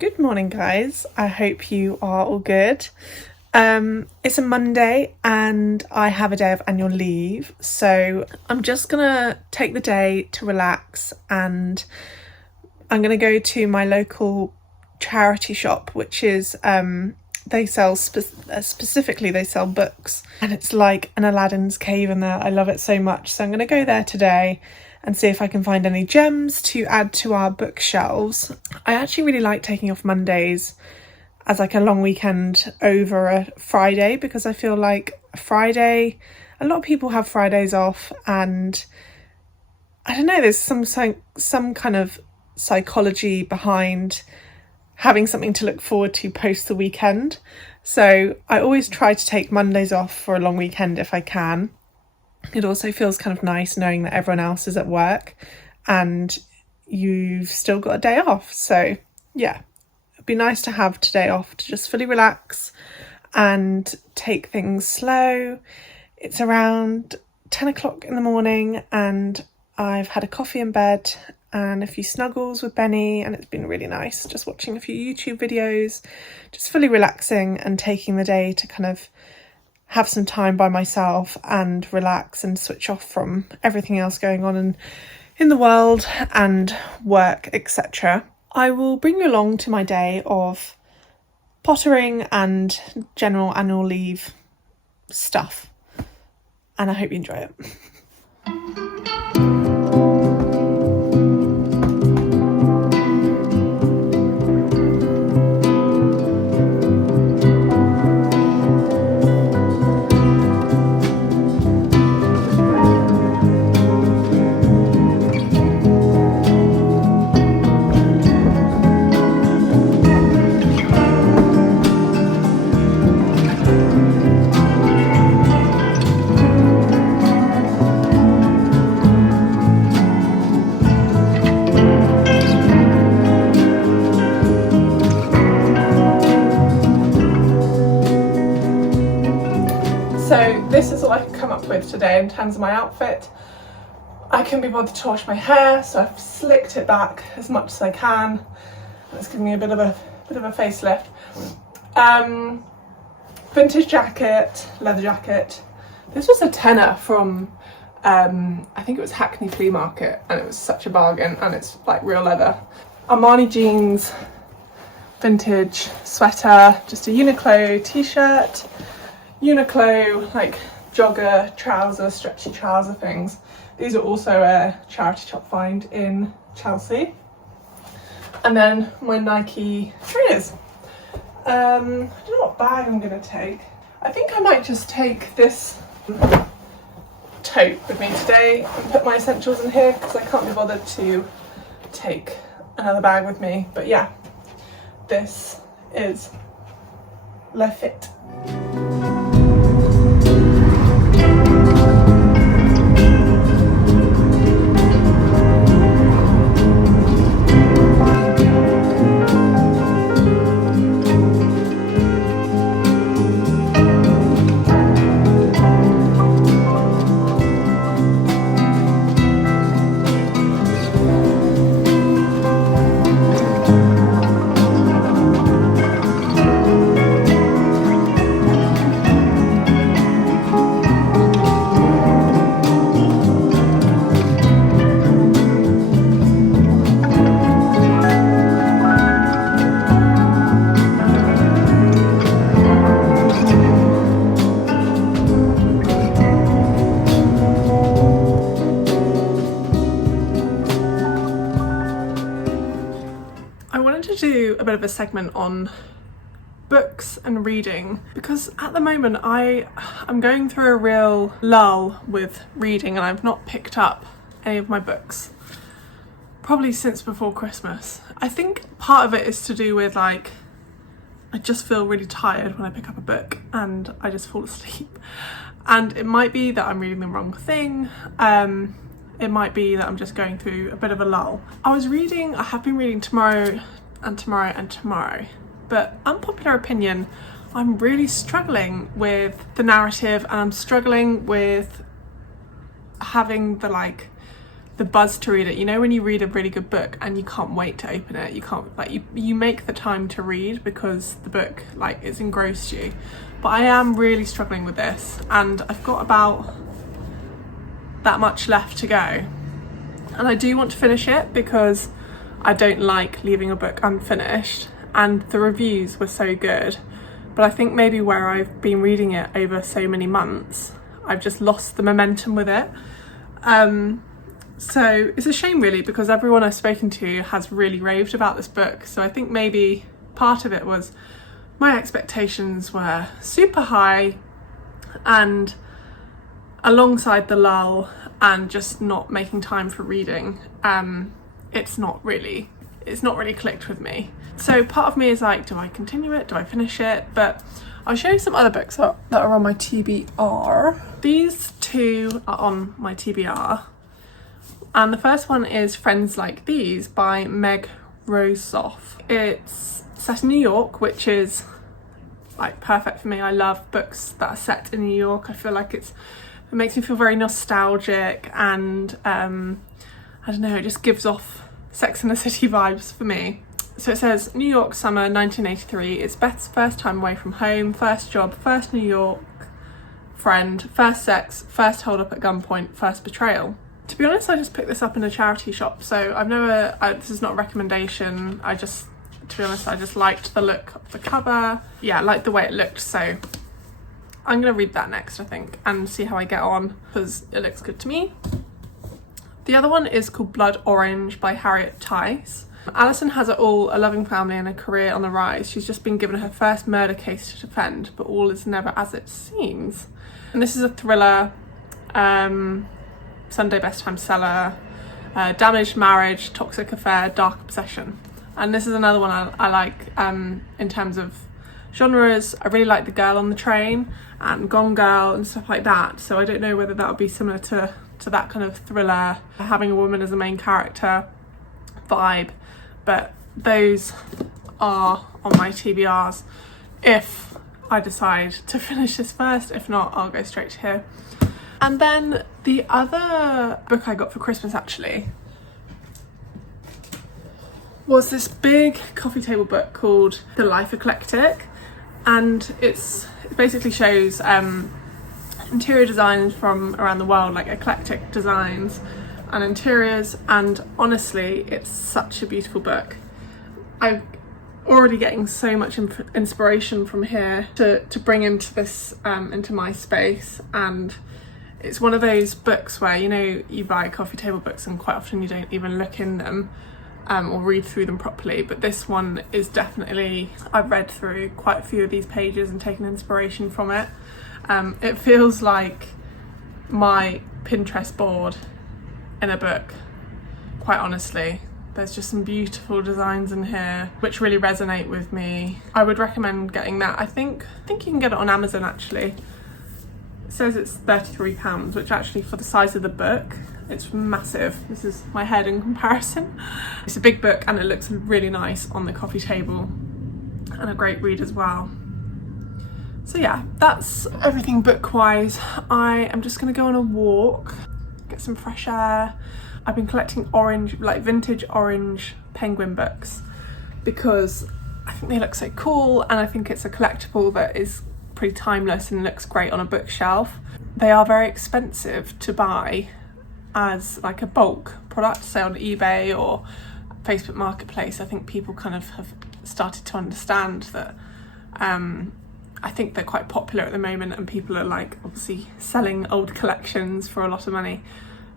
Good morning, guys. I hope you are all good. It's a Monday and I have a day of annual leave, so I'm just gonna take the day to relax and I'm gonna go to my local charity shop, which is they sell specifically they sell books, and it's like an Aladdin's cave in there. I love it so much, so I'm gonna go there today and see if I can find any gems to add to our bookshelves. I actually really like taking off Mondays as like a long weekend over a Friday, because I feel like Friday, a lot of people have Fridays off, and I don't know, there's some kind of psychology behind having something to look forward to post the weekend. So I always try to take Mondays off for a long weekend if I can. It also feels kind of nice knowing that everyone else is at work and you've still got a day off. So yeah, it'd be nice to have today off to just fully relax and take things slow. It's around 10 o'clock in the morning and I've had a coffee in bed and a few snuggles with Benny, and it's been really nice just watching a few YouTube videos, just fully relaxing and taking the day to kind of have some time by myself and relax and switch off from everything else going on in the world and work, etc. I will bring you along to my day of pottering and general annual leave stuff, and I hope you enjoy it. So this is all I could come up with today in terms of my outfit. I couldn't be bothered to wash my hair, so I've slicked it back as much as I can. It's giving me a bit of a facelift. Vintage jacket, leather jacket. This was a tenner from I think it was Hackney Flea Market, and it was such a bargain, and it's like real leather. Armani jeans, vintage sweater, just a Uniqlo t-shirt. Uniqlo like jogger trouser, stretchy trouser things. These are also a charity shop find in Chelsea. And then my Nike trainers. I don't know what bag I'm gonna take. I think I might just take this tote with me today and put my essentials in here, because I can't be bothered to take another bag with me. But yeah, this is Le Fit. Do a bit of a segment on books and reading, because at the moment I'm going through a real lull with reading, and I've not picked up any of my books probably since before Christmas. I think part of it is to do with like I just feel really tired when I pick up a book and I just fall asleep, and it might be that I'm reading the wrong thing. It might be that I'm just going through a bit of a lull. I have been reading Tomorrow and Tomorrow and Tomorrow, but unpopular opinion, I'm really struggling with the narrative, and I'm struggling with having the like the buzz to read it. You know when you read a really good book and you can't wait to open it, you can't, like, you make the time to read because the book, like, it's engrossed you. But I am really struggling with this, and I've got about that much left to go, and I do want to finish it because I don't like leaving a book unfinished, and the reviews were so good. But I think maybe where I've been reading it over so many months, I've just lost the momentum with it. So it's a shame really, because everyone I've spoken to has really raved about this book. So I think maybe part of it was my expectations were super high, and alongside the lull and just not making time for reading, it's not really clicked with me. So part of me is like, do I continue it? Do I finish it? But I'll show you some other books that are on my TBR. These two are on my TBR. And the first one is Friends Like These by Meg Rosoff. It's set in New York, which is like perfect for me. I love books that are set in New York. I feel like it makes me feel very nostalgic, and I don't know, it just gives off Sex and the City vibes for me. So it says, New York summer 1983, it's Beth's first time away from home, first job, first New York friend, first sex, first hold up at gunpoint, first betrayal. To be honest, I just picked this up in a charity shop, so this is not a recommendation. To be honest, I just liked the look of the cover. Yeah, I liked the way it looked, so I'm gonna read that next, I think, and see how I get on, because it looks good to me. The other one is called Blood Orange by Harriet Tice. Alison has it all, a loving family and a career on the rise. She's just been given her first murder case to defend, but all is never as it seems. And this is a thriller, Sunday best time seller, damaged marriage, toxic affair, dark obsession. And this is another one I like in terms of genres. I really like The Girl on the Train and Gone Girl and stuff like that. So I don't know whether that would be similar to that kind of thriller, having a woman as a main character vibe. But those are on my TBRs if I decide to finish this first. If not, I'll go straight to here. And then the other book I got for Christmas actually was this big coffee table book called The Life Eclectic, and it basically shows interior designs from around the world, like eclectic designs and interiors, and honestly it's such a beautiful book. I'm already getting so much inspiration from here to bring into this into my space, and it's one of those books where, you know, you buy coffee table books and quite often you don't even look in them or read through them properly, but this one is definitely, I've read through quite a few of these pages and taken inspiration from it. It feels like my Pinterest board in a book, quite honestly. There's just some beautiful designs in here which really resonate with me. I would recommend getting that. I think you can get it on Amazon actually. It says it's £33, which actually for the size of the book, it's massive. This is my head in comparison. It's a big book and it looks really nice on the coffee table, and a great read as well. So yeah, that's everything book-wise. I am just gonna go on a walk, get some fresh air. I've been collecting orange, like vintage orange penguin books, because I think they look so cool, and I think it's a collectible that is pretty timeless and looks great on a bookshelf. They are very expensive to buy as like a bulk product, say on eBay or Facebook Marketplace. I think people kind of have started to understand that. I think they're quite popular at the moment, and people are like obviously selling old collections for a lot of money.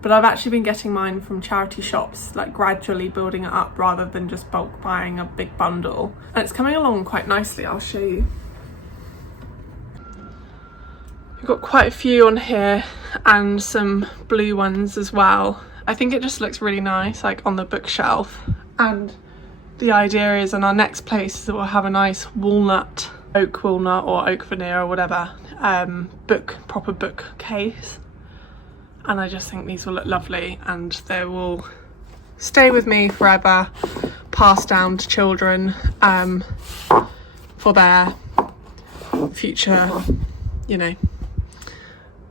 But I've actually been getting mine from charity shops, like gradually building it up rather than just bulk buying a big bundle. And it's coming along quite nicely, I'll show you. We've got quite a few on here and some blue ones as well. I think it just looks really nice, like on the bookshelf. And the idea is in our next place that we'll have a nice walnut, oak walnut or oak veneer or whatever, proper bookcase. And I just think these will look lovely, and they will stay with me forever, passed down to children for their future, you know,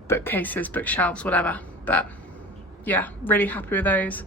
bookcases, bookshelves, whatever. But yeah, really happy with those.